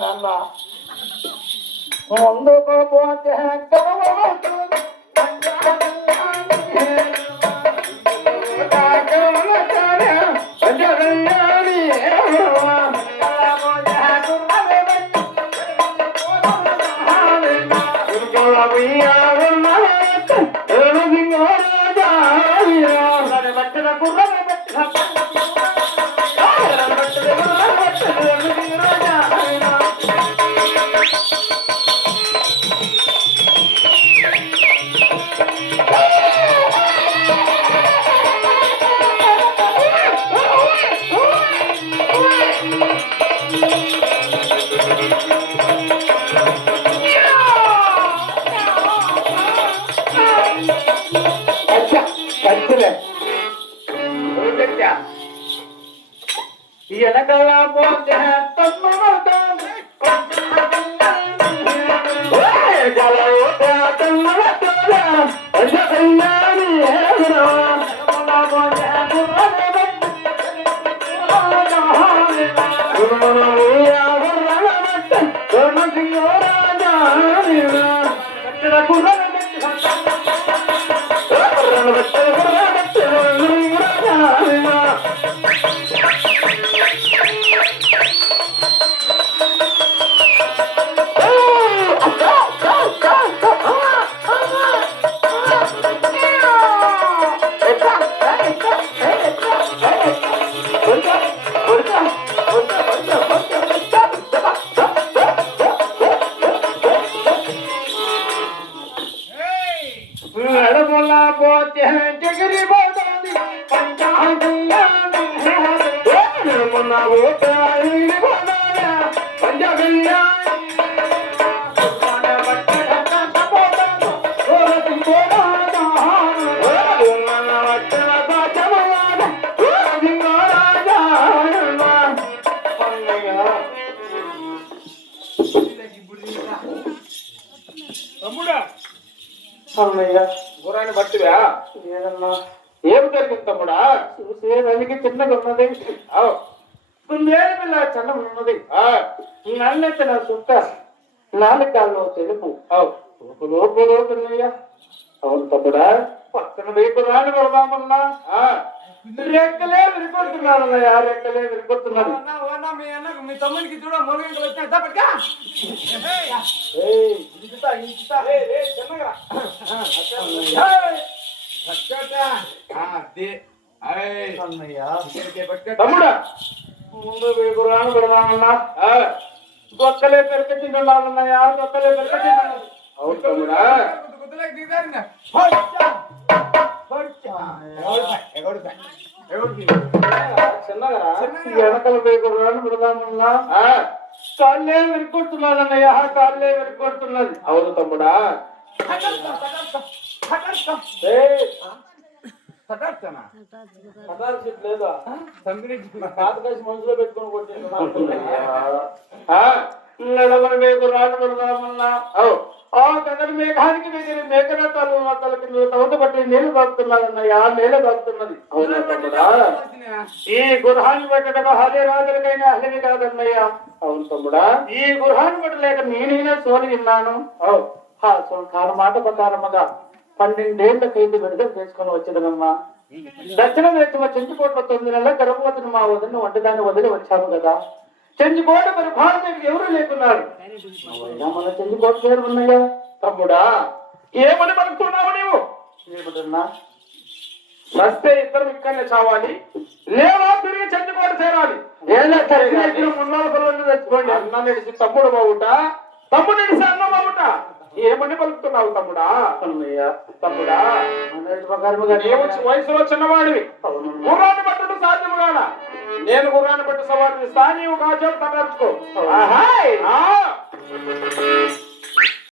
నాన్న ముందుకు పోతే ఎనకలా పోతే గురాన్ని బట్టివా ఏమి జరిగింది తమ్ముడా? చూసేదానికి చిన్నగా ఉన్నది, కుందేలు పిల్ల చిన్న ఉన్నది, నన్నైతే నా చుట్ట నాలుకాల్లో తెలుపు లోపు లోపున్నయ్యా. అవును తమ్ముడా, పక్కన రేపు రాని కొడదామన్నా రెక్కలే విరికొడుతున్నారన్నయ్యా, రెక్కలే విరికొడుతున్నారు. మీ తమ్మునికి చూడ మొగలు వచ్చా తమ్ముడా, ముందు రేపు రాని కొడదామన్నా గొక్కలే పెరకచ్చిన్నారన్నయ్యా, గొక్కలే పెరకచ్చిన్నారు. అవును తమ్ముడా, వెనకలు వేయకూడదని పెడదామన్నా కాళ్ళే విరికొడుతున్నారన్నయ్యా, కాళ్ళే విరికొడుతున్నది. అవును తమ్ముడా, లేదా మనసులో పెట్టుకుని కొట్టిన నడవని వేగు రాను పెడదామన్నా ఆ కథను మేఘానికి దగ్గర మేఘనతాలు తల కింద తవత పట్టి నీళ్లు తాగుతున్నారన్నయ్యా, నీళ్లు తాగుతున్నది. అవునా తమ్ముడా, ఈ గుర్హాన్ని పెట్టడం హరే రాజులకైనా అహ్లవి కాదన్నయ్యా. అవును తమ్ముడా, ఈ గుర్హాన్ని పెట్టలేక నేనైనా సోని విన్నాను. కాని మాట ప్రకారముగా 12 ఏళ్ల ఖైదు విడుదల చేసుకుని వచ్చేదనమ్మా. దక్షిణ దేశంలో చెంచుకోట్ల 9 నెలల గర్భవతిని మా వదిన వంటదాన్ని వదిలి వచ్చాము కదా. చెంచుకోట మరి భారతీయుడికి ఎవరు లేకున్నారు, మన చెంచుకోట పేరు ఉన్నాయా. తమ్ముడా, ఏమని పలుకుతున్నావు నీవు? ఏమిటన్నా, వస్తే ఇద్దరు ఇక్కడనే చావాలి, లేవా తిరిగి చెంచుకోట చేరాలి. మున్నాల పొలంలో తెచ్చుకోండి. అన్న నడిచి తమ్ముడు బావుట, తమ్ముడు నడిచి అన్న బావుట. ఏమని పలుకుతున్నావు తమ్ముడా? తమ్ముడా వయసులో చిన్నవాడివి, గుర్రాన్ని పట్టుడు సాధ్యము కాదా? నేను గుర్రాన్ని పట్టు సవాలు ఇస్తా, నీవు కాజాలు తగర్చుకో.